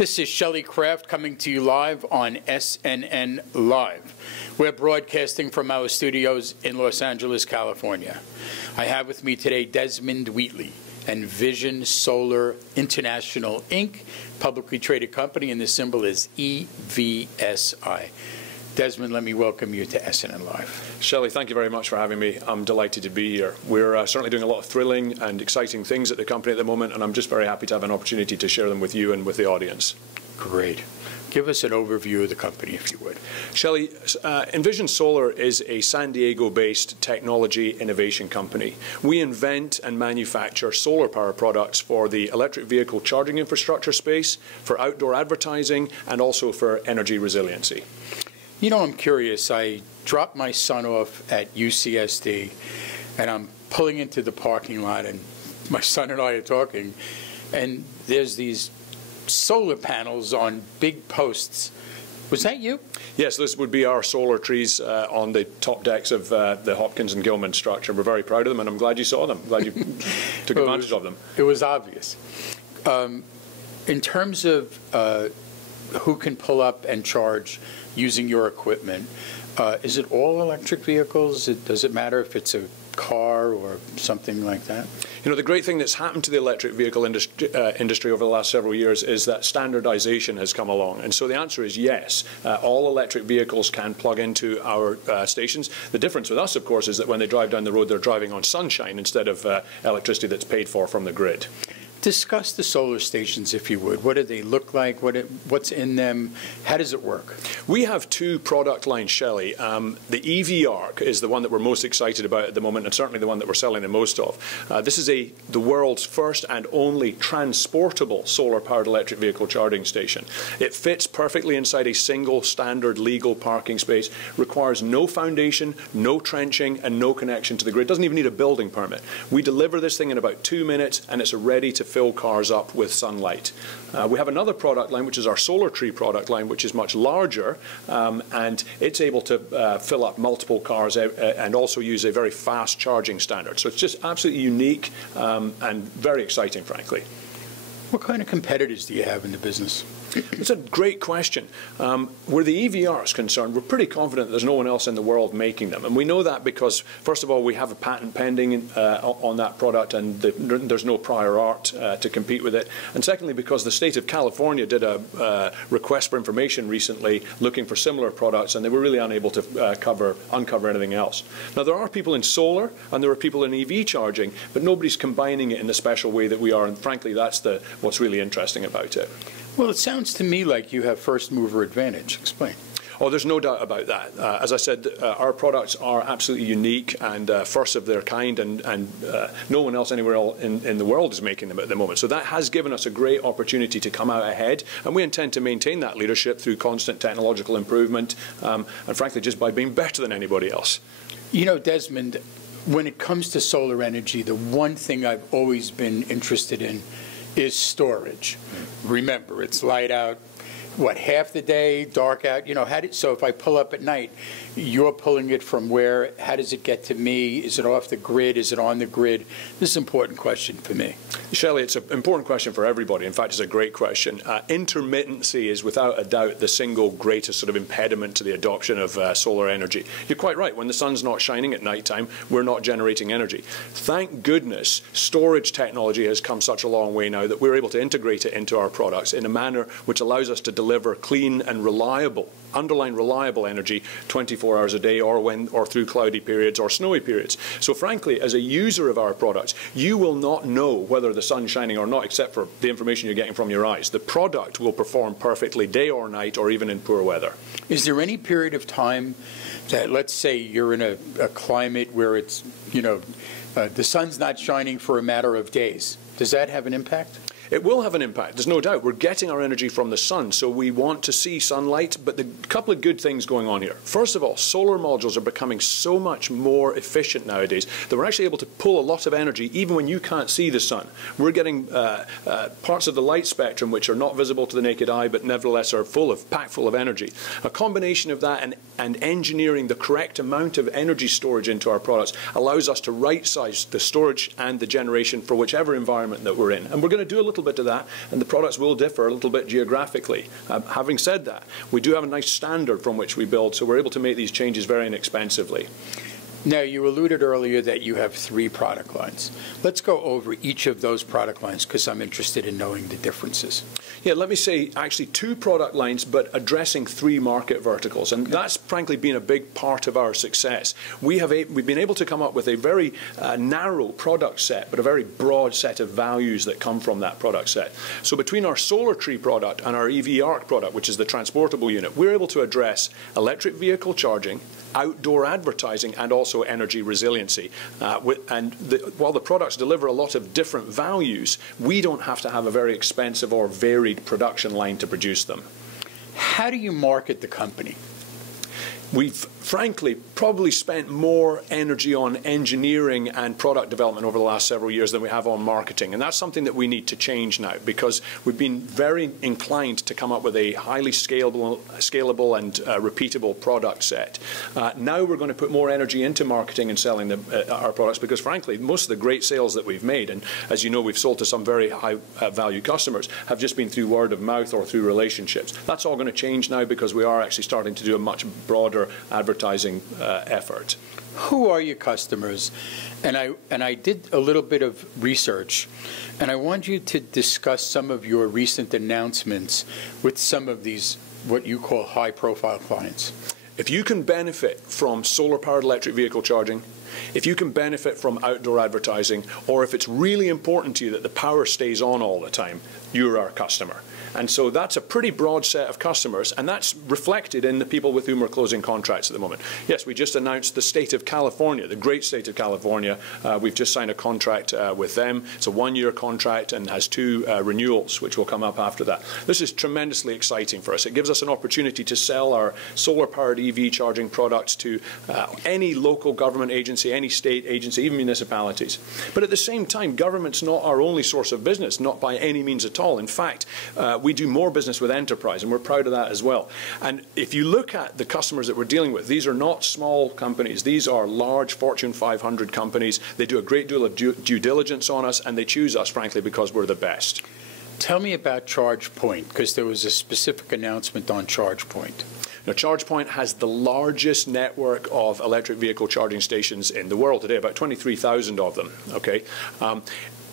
This is Shelley Craft coming to you live on SNNLive. We're broadcasting from our studios in Los Angeles, California. I have with me today Desmond Wheatley, Envision Solar International, Inc., publicly traded company, and the symbol is EVSI. Desmond, let me welcome you to SNNLive. Shelley, thank you very much for having me. I'm delighted to be here. We're certainly doing a lot of thrilling and exciting things at the company at the moment, and I'm just very happy to have an opportunity to share them with you and with the audience. Great. Give us an overview of the company, if you would. Shelley, Envision Solar is a San Diego-based technology innovation company. We invent and manufacture solar power products for the electric vehicle charging infrastructure space, for outdoor advertising, and also for energy resiliency. You know, I'm curious. I dropped my son off at UCSD, and I'm pulling into the parking lot, and my son and I are talking, and there's these solar panels on big posts. Was that you? Yes, this would be our solar trees on the top decks of the Hopkins and Gilman structure. We're very proud of them, and I'm glad you saw them. Glad you took advantage of them. It was obvious. In terms of who can pull up and charge using your equipment, is it all electric vehicles? Does it matter if it's a car or something like that? You know, the great thing that's happened to the electric vehicle industry over the last several years is that standardization has come along. And so the answer is yes. All electric vehicles can plug into our stations. The difference with us, of course, is that when they drive down the road, they're driving on sunshine instead of electricity that's paid for from the grid. Discuss the solar stations, if you would. What do they look like? What's in them? How does it work? We have two product lines, Shelley. The EV Arc is the one that we're most excited about at the moment, and certainly the one that we're selling the most of. This is the world's first and only transportable solar-powered electric vehicle charging station. It fits perfectly inside a single standard legal parking space, requires no foundation, no trenching, and no connection to the grid. Doesn't even need a building permit. We deliver this thing in about 2 minutes, and it's ready to fill cars up with sunlight. We have another product line, which is our solar tree product line, which is much larger, and it's able to fill up multiple cars and also use a very fast charging standard. So it's just absolutely unique and very exciting, frankly. What kind of competitors do you have in the business? It's a great question. Where the EVR is concerned, we're pretty confident that there's no one else in the world making them. And we know that because, first of all, we have a patent pending on that product, and there's no prior art to compete with it. And secondly, because the state of California did a request for information recently looking for similar products, and they were really unable to uncover anything else. Now, there are people in solar, and there are people in EV charging, but nobody's combining it in the special way that we are. And frankly, that's what's really interesting about it. Well, it sounds to me like you have first mover advantage. Explain. Oh, there's no doubt about that. As I said, our products are absolutely unique and first of their kind, and no one else anywhere else in the world is making them at the moment. So that has given us a great opportunity to come out ahead, and we intend to maintain that leadership through constant technological improvement, and frankly, just by being better than anybody else. You know, Desmond, when it comes to solar energy, the one thing I've always been interested in is storage. Remember, it's light out, what, half the day, dark out? You know, so if I pull up at night, you're pulling it from where? How does it get to me? Is it off the grid? Is it on the grid? This is an important question for me. Shelley, it's an important question for everybody. In fact, it's a great question. Intermittency is without a doubt the single greatest sort of impediment to the adoption of solar energy. You're quite right. When the sun's not shining at nighttime, we're not generating energy. Thank goodness storage technology has come such a long way now that we're able to integrate it into our products in a manner which allows us to deliver clean and reliable, underline reliable energy 24 hours a day, or through cloudy periods or snowy periods. So frankly, as a user of our products, you will not know whether the sun's shining or not, except for the information you're getting from your eyes. The product will perform perfectly day or night, or even in poor weather. Is there any period of time that, let's say you're in a climate where it's, you know, the sun's not shining for a matter of days? Does that have an impact? It will have an impact, there's no doubt. We're getting our energy from the sun, so we want to see sunlight, but a couple of good things going on here. First of all, solar modules are becoming so much more efficient nowadays that we're actually able to pull a lot of energy even when you can't see the sun. We're getting parts of the light spectrum which are not visible to the naked eye, but nevertheless are packed full of energy. A combination of that and engineering the correct amount of energy storage into our products allows us to right-size the storage and the generation for whichever environment that we're in. And we're going to do a little little bit of that, and the products will differ a little bit geographically. Having said that, we do have a nice standard from which we build, so we're able to make these changes very inexpensively. Now, you alluded earlier that you have 3 product lines. Let's go over each of those product lines because I'm interested in knowing the differences. Yeah, let me say actually 2 product lines, but addressing 3 market verticals, and that's frankly been a big part of our success. We've been able to come up with a very narrow product set, but a very broad set of values that come from that product set. So between our solar tree product and our EV ARC product, which is the transportable unit, we're able to address electric vehicle charging, outdoor advertising, and also energy resiliency. While the products deliver a lot of different values, we don't have to have a very expensive or varied production line to produce them. How do you market the company? We've frankly probably spent more energy on engineering and product development over the last several years than we have on marketing, and that's something that we need to change now because we've been very inclined to come up with a highly scalable and repeatable product set. Now we're going to put more energy into marketing and selling our products because frankly most of the great sales that we've made, and as you know we've sold to some very high value customers, have just been through word of mouth or through relationships. That's all going to change now because we are actually starting to do a much broader advertising effort. Who are your customers? And I did a little bit of research, and I want you to discuss some of your recent announcements with some of these, what you call high-profile clients. If you can benefit from solar-powered electric vehicle charging, if you can benefit from outdoor advertising, or if it's really important to you that the power stays on all the time, you're our customer. And so that's a pretty broad set of customers, and that's reflected in the people with whom we're closing contracts at the moment. Yes, we just announced the state of California, the great state of California. We've just signed a contract with them. It's a 1-year contract and has 2 renewals, which will come up after that. This is tremendously exciting for us. It gives us an opportunity to sell our solar-powered EV charging products to any local government agency, any state agency, even municipalities. But at the same time, government's not our only source of business, not by any means at all. In fact, we do more business with enterprise, and we're proud of that as well. And if you look at the customers that we're dealing with, these are not small companies. These are large Fortune 500 companies. They do a great deal of due diligence on us, and they choose us, frankly, because we're the best. Tell me about ChargePoint, because there was a specific announcement on ChargePoint. Now, ChargePoint has the largest network of electric vehicle charging stations in the world today, about 23,000 of them. Okay.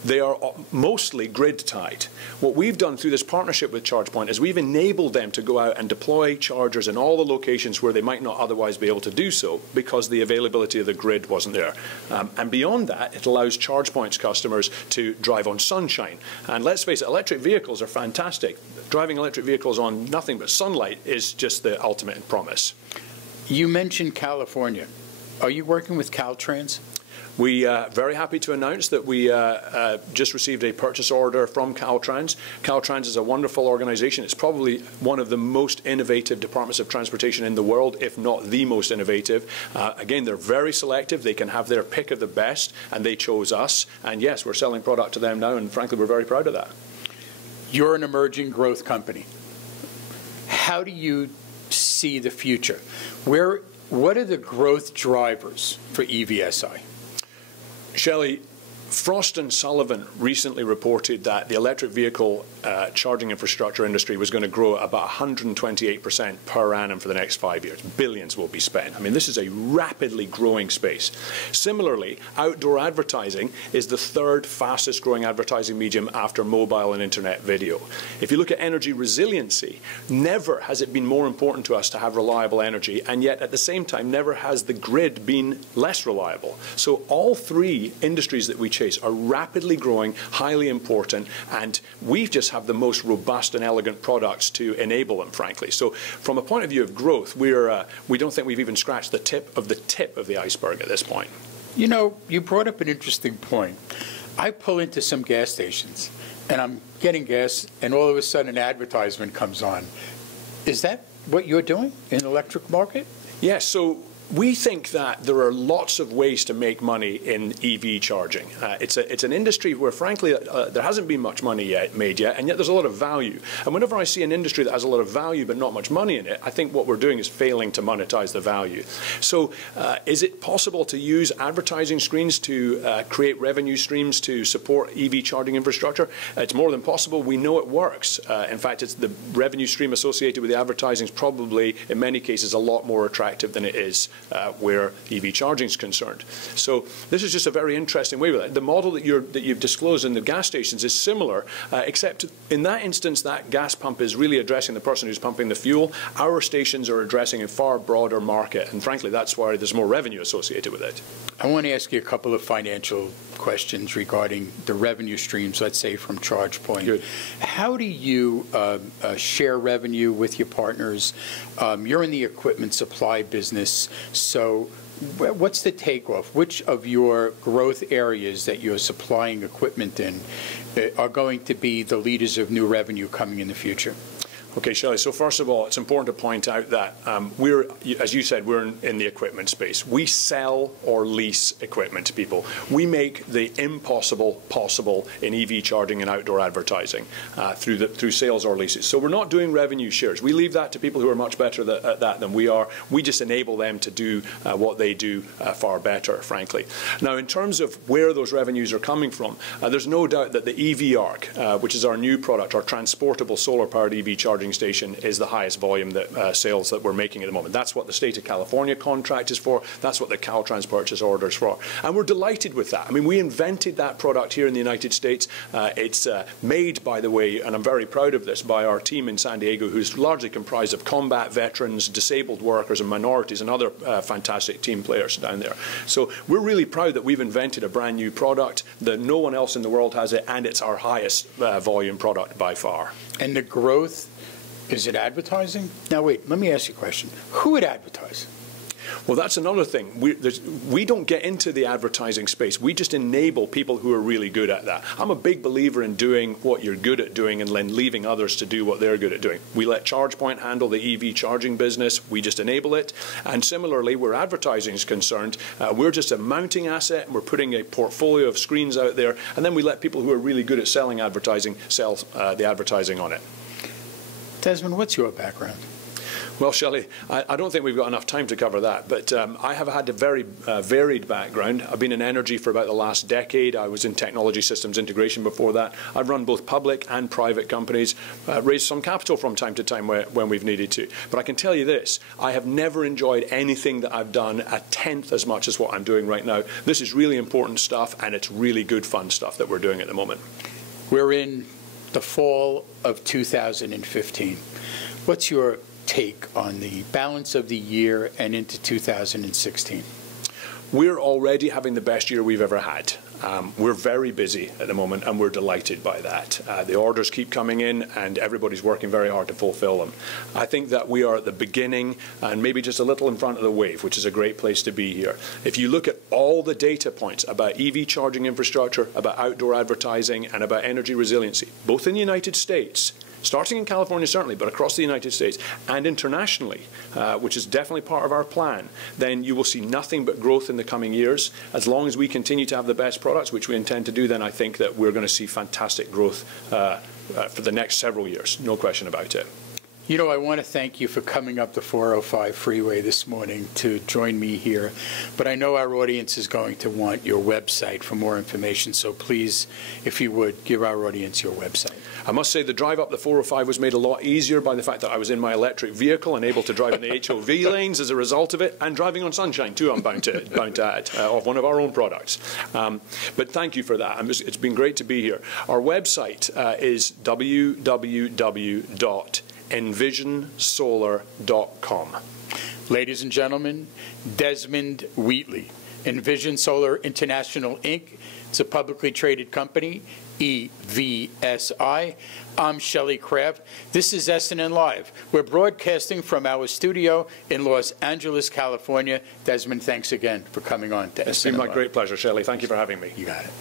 They are mostly grid-tied. What we've done through this partnership with ChargePoint is we've enabled them to go out and deploy chargers in all the locations where they might not otherwise be able to do so because the availability of the grid wasn't there. And beyond that, it allows ChargePoint's customers to drive on sunshine. And let's face it, electric vehicles are fantastic. Driving electric vehicles on nothing but sunlight is just the ultimate promise. You mentioned California. Are you working with Caltrans? We are very happy to announce that we just received a purchase order from Caltrans. Caltrans is a wonderful organization. It's probably one of the most innovative departments of transportation in the world, if not the most innovative. Again, they're very selective. They can have their pick of the best, and they chose us. And yes, we're selling product to them now, and frankly, we're very proud of that. You're an emerging growth company. How do you see the future? What are the growth drivers for EVSI? Shelley, Frost & Sullivan recently reported that the electric vehicle charging infrastructure industry was going to grow about 128% per annum for the next 5 years. Billions will be spent. I mean, this is a rapidly growing space. Similarly, outdoor advertising is the 3rd fastest growing advertising medium after mobile and internet video. If you look at energy resiliency, never has it been more important to us to have reliable energy, and yet at the same time, never has the grid been less reliable. So all 3 industries that we chase are rapidly growing, highly important, and we just have the most robust and elegant products to enable them, frankly. So from a point of view of growth, we don't think we've even scratched the tip of the iceberg at this point. You know, you brought up an interesting point. I pull into some gas stations, and I'm getting gas, and all of a sudden an advertisement comes on. Is that what you're doing in the electric market? Yes, so We think that there are lots of ways to make money in EV charging. It's an industry where, frankly, there hasn't been much money made yet, and yet there's a lot of value. And whenever I see an industry that has a lot of value but not much money in it, I think what we're doing is failing to monetize the value. So is it possible to use advertising screens to create revenue streams to support EV charging infrastructure? It's more than possible. We know it works. In fact, it's the revenue stream associated with the advertising is probably, in many cases, a lot more attractive than it is where EV charging is concerned. So this is just a very interesting way with it. The model that you've disclosed in the gas stations is similar, except in that instance, that gas pump is really addressing the person who's pumping the fuel. Our stations are addressing a far broader market, and frankly, that's why there's more revenue associated with it. I want to ask you a couple of financial questions regarding the revenue streams, let's say, from ChargePoint. Good. How do you share revenue with your partners? You're in the equipment supply business, so what's the takeoff? Which of your growth areas that you're supplying equipment in are going to be the leaders of new revenue coming in the future? Okay, Shelley, so first of all, it's important to point out that we're, as you said, we're in the equipment space. We sell or lease equipment to people. We make the impossible possible in EV charging and outdoor advertising through sales or leases. So we're not doing revenue shares. We leave that to people who are much better at that than we are. We just enable them to do what they do far better, frankly. Now, in terms of where those revenues are coming from, there's no doubt that the EV ARC, which is our new product, our transportable solar-powered EV charging station, is the highest volume sales that we're making at the moment. That's what the state of California contract is for. That's what the Caltrans purchase order is for. And we're delighted with that. I mean, we invented that product here in the United States. It's made, by the way, and I'm very proud of this, by our team in San Diego, who's largely comprised of combat veterans, disabled workers, and minorities, and other fantastic team players down there. So we're really proud that we've invented a brand new product, that no one else in the world has it, and it's our highest volume product by far. And the growth, is it advertising? Now, wait, let me ask you a question. Who would advertise? Well, that's another thing. We don't get into the advertising space. We just enable people who are really good at that. I'm a big believer in doing what you're good at doing and then leaving others to do what they're good at doing. We let ChargePoint handle the EV charging business. We just enable it. And similarly, where advertising is concerned, we're just a mounting asset, and we're putting a portfolio of screens out there, and then we let people who are really good at selling advertising sell the advertising on it. Desmond, what's your background? Well, Shelley, I don't think we've got enough time to cover that, but I have had a very varied background. I've been in energy for about the last decade. I was in technology systems integration before that. I've run both public and private companies, raised some capital from time to time when we've needed to. But I can tell you this, I have never enjoyed anything that I've done a tenth as much as what I'm doing right now. This is really important stuff, and it's really good fun stuff that we're doing at the moment. We're in the fall of 2015. What's your take on the balance of the year and into 2016? We're already having the best year we've ever had. We're very busy at the moment, and we're delighted by that. The orders keep coming in, and everybody's working very hard to fulfill them. I think that we are at the beginning and maybe just a little in front of the wave, which is a great place to be here. If you look at all the data points about EV charging infrastructure, about outdoor advertising, and about energy resiliency, both in the United States, starting in California certainly, but across the United States and internationally, which is definitely part of our plan, then you will see nothing but growth in the coming years. As long as we continue to have the best products, which we intend to do, then I think that we're going to see fantastic growth for the next several years, no question about it. You know, I want to thank you for coming up the 405 freeway this morning to join me here, but I know our audience is going to want your website for more information, so please, if you would, give our audience your website. I must say the drive up the 405 was made a lot easier by the fact that I was in my electric vehicle and able to drive in the HOV lanes as a result of it, and driving on sunshine too, I'm bound to add, of one of our own products. But thank you for that. It's been great to be here. Our website is www.envisionsolar.com. Ladies and gentlemen, Desmond Wheatley, Envision Solar International, Inc. It's a publicly traded company, EVSI. I'm Shelley Craft. This is SNNLive. We're broadcasting from our studio in Los Angeles, California. Desmond, thanks again for coming on to SNNLive. It's been my great pleasure, Shelley. Thank you for having me. You got it.